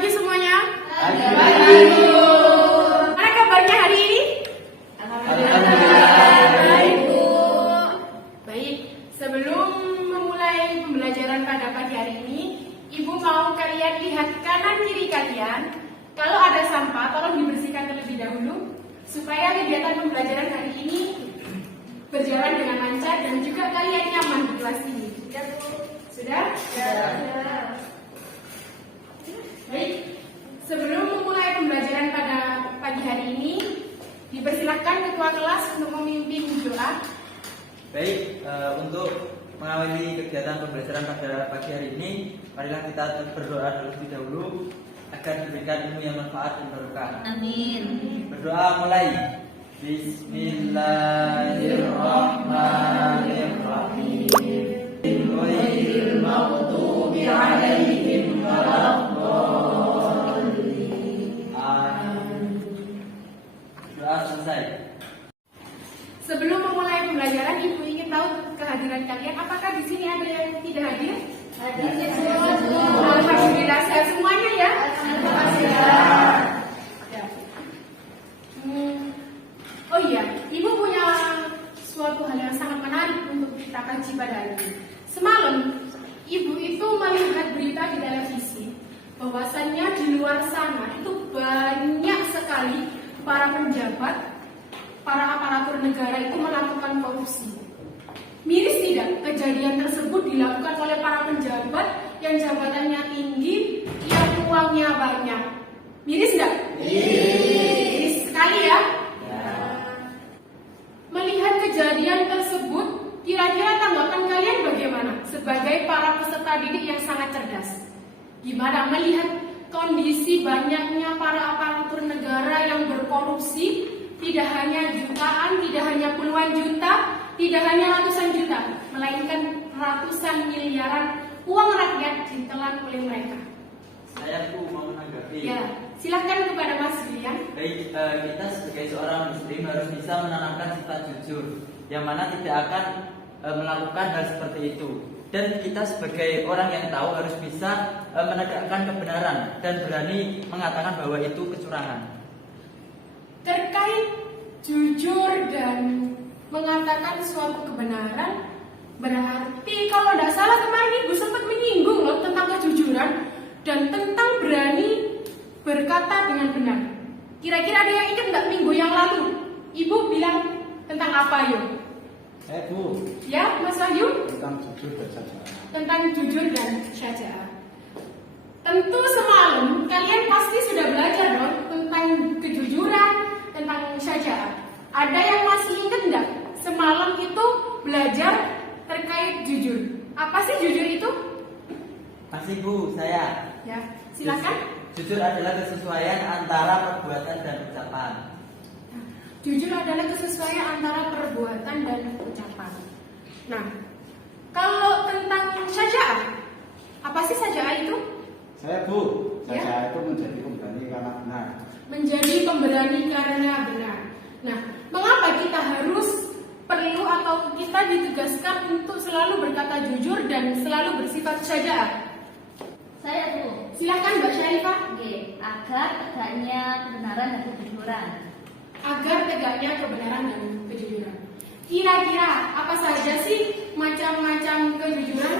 pagi semuanya. Pagi. Mana kabarnya hari ini? Alhamdulillah. Bu. Baik, sebelum memulai pembelajaran pada pagi hari ini, Ibu mau kalian lihat kanan kiri kalian. Kalau ada sampah, tolong dibersihkan terlebih dahulu supaya kegiatan pembelajaran hari ini berjalan dengan lancar dan juga kalian nyaman di kelas ini. Ya, Bu. Sudah? Sudah. Baik, sebelum memulai pembelajaran pada pagi hari ini, dipersilakan ketua kelas untuk memimpin doa. Baik, untuk mengawali kegiatan pembelajaran pada pagi hari ini, marilah kita berdoa terlebih dahulu agar diberikan ilmu yang bermanfaat dan barokah. Amin. Berdoa mulai. Bismillahirrahmanirrahim. Ghairil maghdubi 'alaihim waladdallin. Doa selesai. Sebelum memulai pembelajaran, Ibu ingin tahu kehadiran kalian. Apakah di sini ada yang tidak hadir? Hadir semua. Alhamdulillah, sehat semuanya ya. Alhamdulillah. Ya. Oh iya, Ibu punya suatu hal yang sangat menarik untuk kita kaji pada hari ini. Semalam, Ibu itu melihat berita di televisi bahwasannya di luar sana itu banyak sekali para penjabat, para aparatur negara itu melakukan korupsi. Miris tidak kejadian tersebut dilakukan oleh para penjabat yang jabatannya tinggi, yang uangnya banyak? Miris tidak? Miris sekali ya. Melihat kejadian tersebut, kira-kira tanggapan kalian bagaimana sebagai para peserta didik yang sangat cerdas? Gimana melihat kondisi banyaknya para aparatur negara yang berkorupsi? Tidak hanya jutaan, tidak hanya puluhan juta, tidak hanya ratusan juta, melainkan ratusan miliaran uang rakyat ditelan oleh mereka. Saya mau menanggapi. Ya, silakan kepada Mas William. Baik, kita sebagai seorang muslim harus bisa menanamkan sifat jujur, yang mana tidak akan melakukan hal seperti itu. Dan kita sebagai orang yang tahu harus bisa menegakkan kebenaran dan berani mengatakan bahwa itu kecurangan. Terkait jujur dan mengatakan suatu kebenaran, berarti kalau tidak salah kemarin Ibu sempat menyinggung loh tentang kejujuran dan tentang berani berkata dengan benar. Kira-kira ada yang ingat nggak minggu yang lalu Ibu bilang tentang apa yuk? Bu. Ya, Mas Wahyu? Tentang jujur dan syaja'ah. Tentang jujur dan syaja'ah. Tentu semalam kalian pasti sudah belajar dong tentang kejujuran, tentang syaja'ah. Ada yang masih ingat enggak? Semalam itu belajar terkait jujur. Apa sih jujur itu? Masih Bu, saya. Ya, silakan. Jujur adalah kesesuaian antara perbuatan dan ucapan. Jujur adalah kesesuaian antara perbuatan dan ucapan. Nah, kalau tentang syaja'ah, apa sih syaja'ah itu? Saya Bu, Ya. saya itu menjadi pemberani karena benar. Menjadi pemberani karena benar. Nah, mengapa kita harus perlu atau kita ditugaskan untuk selalu berkata jujur dan selalu bersifat syaja'ah? Saya Bu. Silakan Mbak Syarifah. Oke, agar tegaknya kebenaran dan kejujuran. Agar tegaknya kebenaran dan kejujuran. Kira-kira apa saja sih macam-macam kejujuran,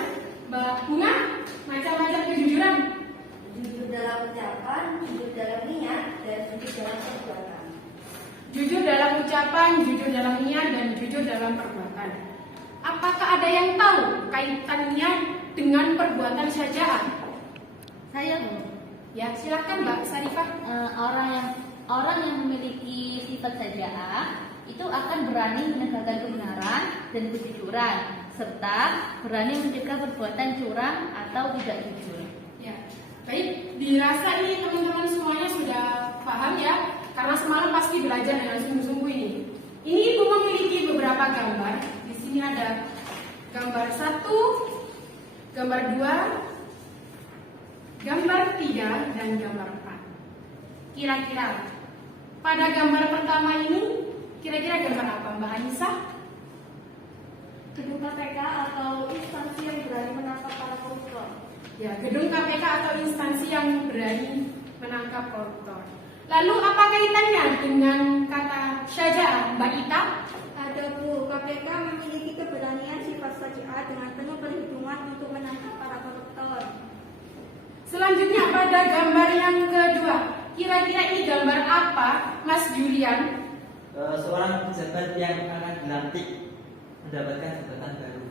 Mbak Bunga? Macam-macam kejujuran. Jujur dalam ucapan, jujur dalam niat, dan jujur dalam perbuatan. Jujur dalam ucapan, jujur dalam niat, dan jujur dalam perbuatan. Apakah ada yang tahu kaitannya dengan perbuatan syaja'ah? Saya Bu. Ya, silakan Mbak Syarifah. Orang yang memiliki sifat syaja'ah itu akan berani menegakkan kebenaran dan kejujuran, serta berani mencegah perbuatan curang atau tidak jujur. Ya, baik. Dirasa ini teman-teman semuanya sudah paham ya, karena semalam pasti belajar dengan sungguh-sungguh ini. Ini Ibu memiliki beberapa gambar. Di sini ada gambar 1, gambar 2, gambar 3, dan gambar 4. Kira-kira pada gambar pertama ini, kira-kira gambar apa Mbak Anissa? Gedung KPK atau instansi yang berani menangkap para koruptor. Ya, gedung KPK atau instansi yang berani menangkap koruptor. Lalu apa kaitannya dengan kata syaja'ah, Mbak Ita? Ada Bu, KPK memiliki keberanian sifat syaja'ah dengan penuh perhitungan untuk menangkap para koruptor. Selanjutnya pada gambar yang kedua, kira-kira ini gambar apa, Mas Julian? Seorang pejabat yang akan dilantik mendapatkan jabatan baru.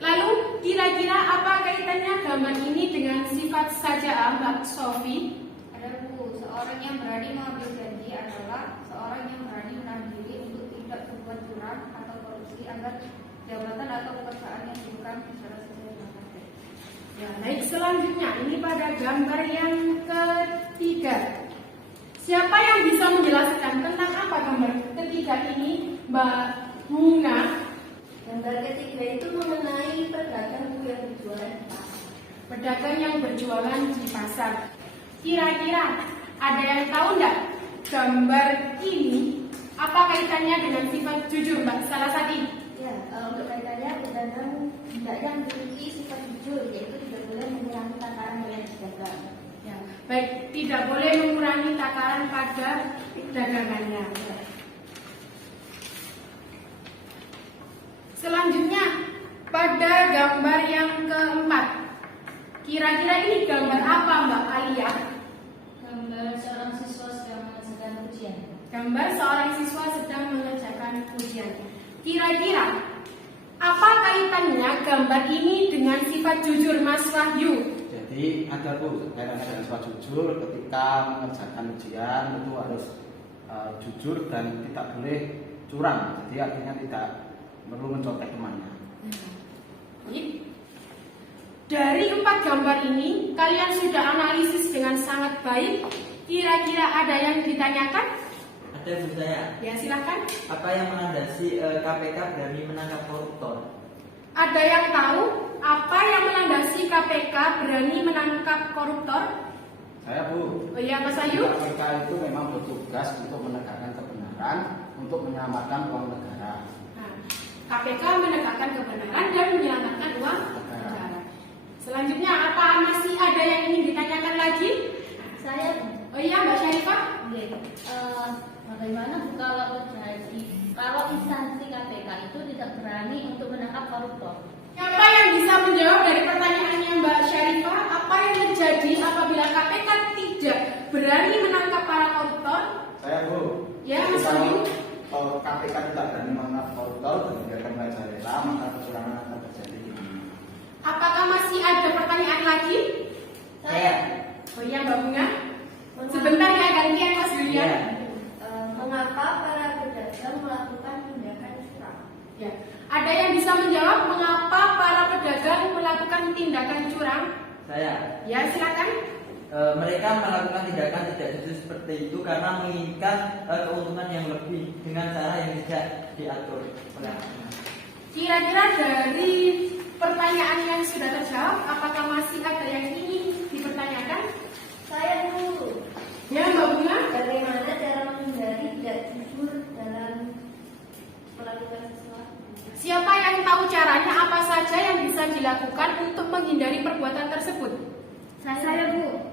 Lalu kira-kira apa kaitannya gambar ini dengan sifat syaja'ah, Mbak Sofi? Ada Bu, seorang yang berani mengambil janji adalah seorang yang berani menahan diri untuk tidak berbuat curang atau korupsi agar jabatan atau pekerjaan yang bukan secara sesuai dengan target. Ya, baik, selanjutnya ini pada gambar yang ketiga. Siapa yang bisa menjelaskan tentang apa gambar ketiga ini, Mbak Muna? Gambar ketiga itu mengenai pedagang Bu yang berjualan di pasar. Pedagang yang berjualan di pasar. Kira-kira ada yang tahu nggak gambar ini apa kaitannya dengan sifat jujur, Mbak Sarasati? Ya, untuk kaitannya pedagang tidak yang memiliki sifat jujur, yaitu tidak boleh mengurangi takaran yang didagang. Ya, baik, tidak boleh mengurangi takaran pada dagangannya. Selanjutnya pada gambar yang keempat, kira-kira ini gambar apa, Mbak Alia? Gambar seorang siswa sedang mengerjakan ujian. Gambar seorang siswa sedang mengerjakan ujian. Kira-kira apa kaitannya gambar ini dengan sifat jujur, Mas Wahyu? Jadi ada Bu, kaitannya dengan sifat jujur ketika mengerjakan ujian itu harus jujur dan tidak boleh curang. Jadi artinya tidak perlu mencontek temannya. Baik. Dari 4 gambar ini, kalian sudah analisis dengan sangat baik. Kira-kira ada yang ditanyakan? Ada Bu saya. Ya, silakan. Apa yang melandasi KPK berani menangkap koruptor? Ada yang tahu apa yang melandasi KPK berani menangkap koruptor? Saya Bu. Oh iya, Mas Ayu. KPK itu memang bertugas untuk menegakkan kebenaran, untuk menyelamatkan uang negara. Nah, KPK menegakkan kebenaran dan menyelamatkan uang negara. Selanjutnya, apa masih ada yang ingin ditanyakan lagi? Saya Oh iya, Mbak Syarifah. Bagaimana kalau instansi KPK itu tidak berani untuk menangkap koruptor? Siapa yang bisa menjawab dari pertanyaannya Mbak Syarifah? Apa yang terjadi apabila KPK tidak berani menangkap para koruptor? Saya Bu. Ya, Jadi Mas Wahyu. kalau KPK tidak berani menangkap koruptor dan membiarkan merajalela, maka kecurangan akan terjadi di dunia. Apakah masih ada pertanyaan lagi? Saya. Oh iya, Mbak Bunga. Sebentar ya, gantian Mas Julian. mengapa para pedagang melakukan tindakan curang? Ya. Ada yang bisa menjawab mengapa para pedagang melakukan tindakan curang? Saya. Ya, silakan. Mereka melakukan tindakan tidak jujur seperti itu karena menginginkan keuntungan yang lebih dengan cara yang tidak diatur oleh aturan. Kira-kira dari pertanyaan yang sudah terjawab, apakah masih ada yang ingin dipertanyakan? Saya dulu. Ya, Mbak Bunga. Bagaimana cara menghindari tidak jujur dalam melakukan sesuatu? Siapa yang tahu caranya apa saja yang bisa dilakukan untuk menghindari perbuatan tersebut? Saya Bu.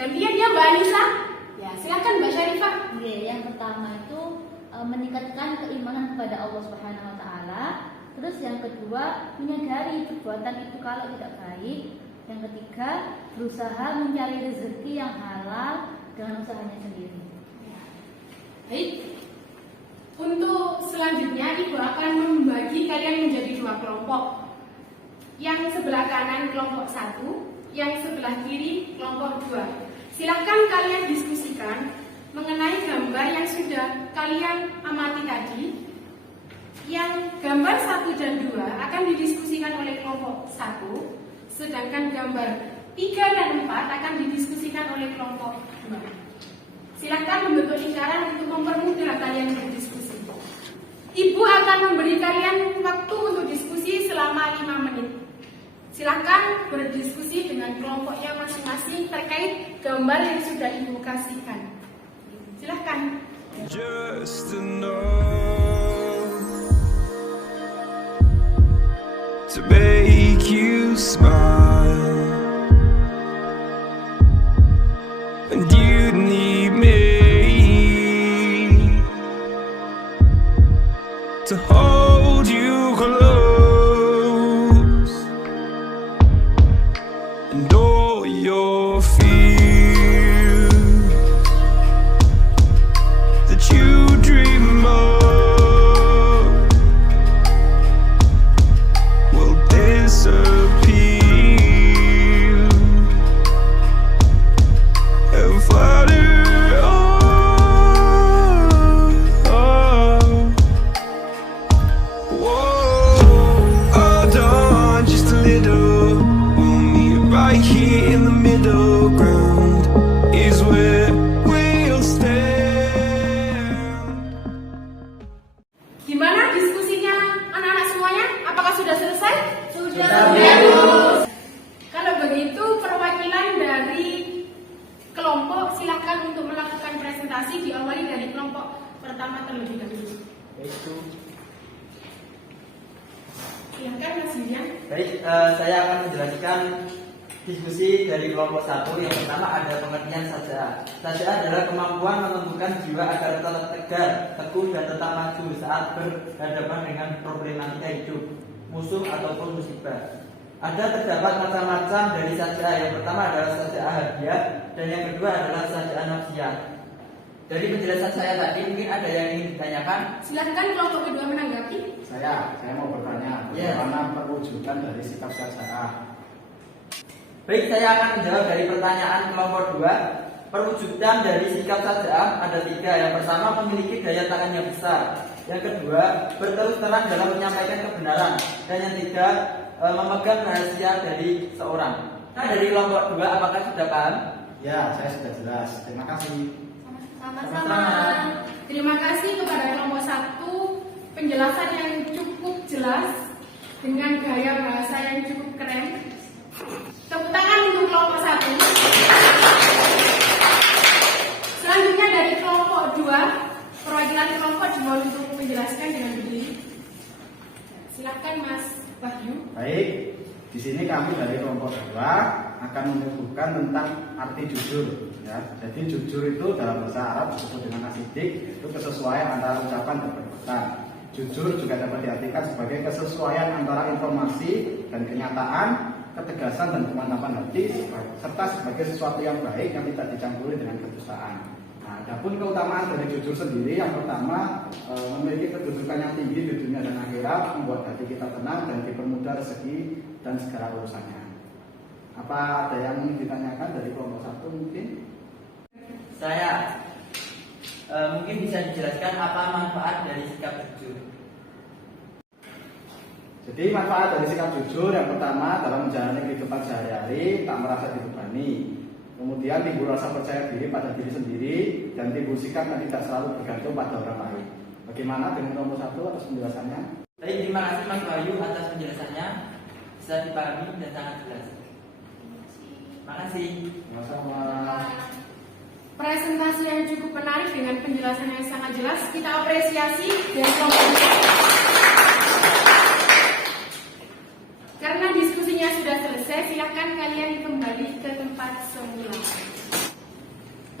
Gantian ya Mbak Anissa. Ya, silakan Mbak Syarifah. Oke, yang pertama itu meningkatkan keimanan kepada Allah Subhanahu wa taala. Terus yang kedua, menyadari perbuatan itu kalau tidak baik. Yang ketiga, berusaha mencari rezeki yang halal dengan usahanya sendiri. Baik. Untuk selanjutnya Ibu akan membagi kalian menjadi 2 kelompok. Yang sebelah kanan kelompok 1, yang sebelah kiri kelompok 2. Silahkan kalian diskusikan mengenai gambar yang sudah kalian amati tadi. Yang gambar 1 dan 2 akan didiskusikan oleh kelompok 1, sedangkan gambar 3 dan 4 akan didiskusikan oleh kelompok 2. Silahkan membentuk lingkaran untuk mempermudah kalian berdiskusi. Ibu akan memberi kalian waktu untuk diskusi selama 5 menit. Silahkan berdiskusi dengan kelompoknya masing-masing terkait gambar yang sudah Ibu kasihkan. Silahkan. Just to know, to make you smile, and Kalau begitu perwakilan dari kelompok silakan untuk melakukan presentasi, diawali dari kelompok pertama terlebih dahulu. Silakan Mas Yulian. Baik, saya akan menjelaskan diskusi dari kelompok 1. Yang pertama ada pengertian saja'ah. Saja'ah adalah kemampuan menentukan jiwa agar tetap tegar, teguh dan tetap maju saat berhadapan dengan problematika hidup, musuh ataupun musibah. Terdapat macam-macam dari saja'ah. Yang pertama adalah saja'ah hadiah dan yang kedua adalah saja'ah nafsiyah. Dari penjelasan saya tadi mungkin ada yang ingin ditanyakan. Silakan kelompok kedua menanggapi. Saya mau bertanya, bagaimana perwujudan dari sikap saja'ah? Baik, saya akan menjawab dari pertanyaan kelompok 2. Perwujudan dari sikap saja'ah ada 3. Yang pertama, memiliki daya tahan yang besar. Yang kedua, berterus terang dalam menyampaikan kebenaran. Dan yang 3, memegang rahasia dari seorang. Nah, dari kelompok 2, apakah sudah paham? Ya, saya sudah jelas. Terima kasih. Sama-sama. Terima kasih kepada kelompok 1, penjelasan yang cukup jelas dengan gaya bahasa yang cukup keren. Tepuk tangan untuk kelompok 1. Selanjutnya dari kelompok 2, perwakilan kelompok dimohon untuk menjelaskan dengan berdiri. Silakan Mas Wahyu. Baik, di sini kami dari kelompok 2 akan menyebutkan tentang arti jujur. Ya, jadi jujur itu dalam bahasa Arab disebut dengan asidik, itu kesesuaian antara ucapan dan perbuatan. Jujur juga dapat diartikan sebagai kesesuaian antara informasi dan kenyataan, ketegasan dan kemantapan hati, serta sebagai sesuatu yang baik yang tidak dicampuri dengan kedustaan. Nah, adapun keutamaan dari jujur sendiri, yang pertama memiliki kedudukan yang tinggi di dunia dan akhirat, membuat hati kita tenang dan dipermudah rezeki dan segala urusannya. Apa ada yang ingin ditanyakan dari kelompok 1 mungkin? Saya mungkin bisa dijelaskan apa manfaat dari sikap jujur. Jadi manfaat dari sikap jujur yang pertama dalam menjalani kehidupan sehari-hari tak merasa dibebani. Kemudian timbul rasa percaya diri pada diri sendiri dan timbul sikap yang tidak selalu bergantung pada orang lain. Bagaimana dengan kelompok 1 atas penjelasannya? Baik, terima kasih Mas Wahyu atas penjelasannya. Bisa dipahami dan sangat jelas. Terima kasih. Sama-sama. Presentasi yang cukup menarik dengan penjelasan yang sangat jelas. Kita apresiasi dari kelompok 2. Karena diskusinya sudah selesai, silakan kalian kembali ke tempat semula.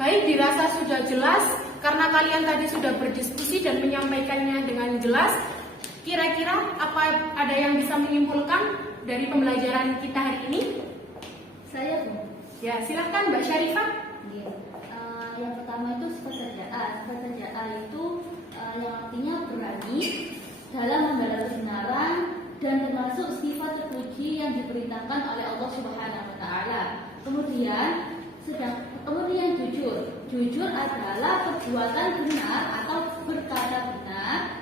Baik, dirasa sudah jelas. Karena kalian tadi sudah berdiskusi dan menyampaikannya dengan jelas. Kira-kira apa ada yang bisa menyimpulkan dari pembelajaran kita hari ini? Saya Bu. Ya, silakan Mbak Syarifah. Iya. Yang pertama itu sifat saja'ah. Sifat saja'ah itu yang artinya berani dalam membela kebenaran dan termasuk sifat terpuji yang diperintahkan oleh Allah Subhanahu wa taala. Kemudian jujur. Jujur adalah perbuatan benar atau berkata benar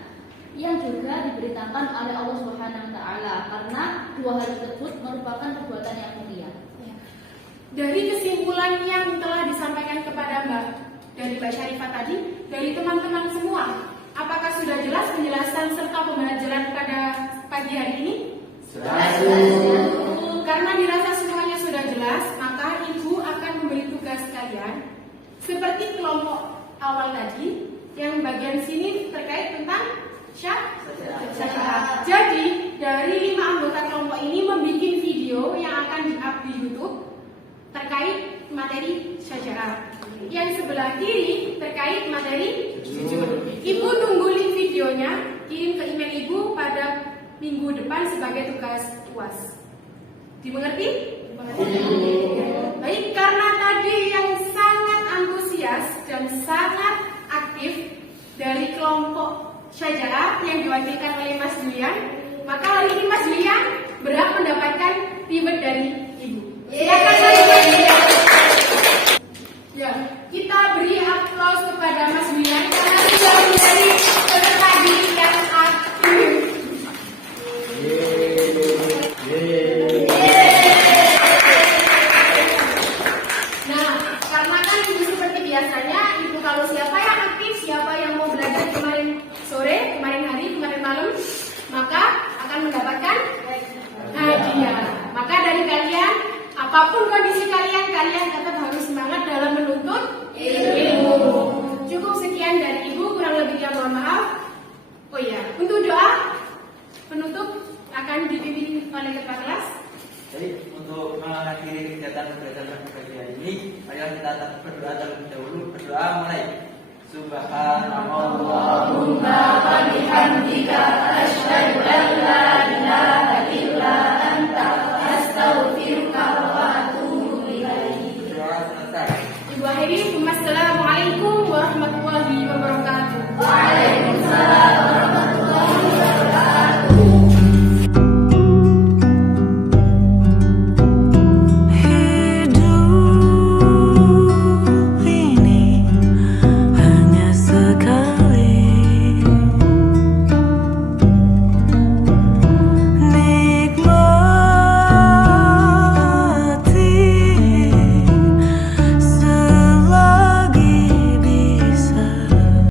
yang juga diperintahkan oleh Allah Subhanahu wa taala, karena dua hal tersebut merupakan perbuatan yang mulia. Dari kesimpulan yang telah disampaikan kepada Mbak Syarifah tadi, dari teman-teman semua, apakah sudah jelas penjelasan serta pembelajaran pada pagi hari ini? Jelas. Karena dirasa semuanya sudah jelas, maka Ibu akan memberi tugas kalian seperti kelompok awal tadi, yang bagian sini terkait tentang saja'ah. Jadi dari 5 anggota kelompok ini membuat video yang akan di-up di YouTube terkait materi saja'ah. Yang sebelah kiri terkait materi jujur. Ibu tunggu link videonya, kirim ke email Ibu pada minggu depan sebagai tugas UAS. Dimengerti? Baik, karena tadi yang sangat antusias dan sangat aktif dari kelompok saja'ah yang diwakilkan oleh Mas Julian, maka hari ini Mas Julian berhak mendapatkan reward dari Ibu. Silakan Mas Julian. Ya, kita beri aplaus kepada Mas Julian karena sudah menjadi peserta didik yang aktif. Nah, karena kan Ibu seperti biasanya, Ibu kalau siapa yang aktif, siapa yang mau belajar kemarin sore, kemarin hari, kemarin malam, maka akan mendapatkan hadiah. apapun kondisi kalian, kalian tetap harus semangat dalam menuntut ilmu. Cukup sekian dari Ibu, kurang lebihnya mohon maaf. Oh iya, untuk doa penutup akan dipimpin oleh Kepala Kelas. Jadi untuk mengakhiri kegiatan pembelajaran pagi hari ini, marilah kita berdoa terlebih dahulu. Berdoa mulai. Subhanallahumma wa bihamdika asyhadu an la ilaha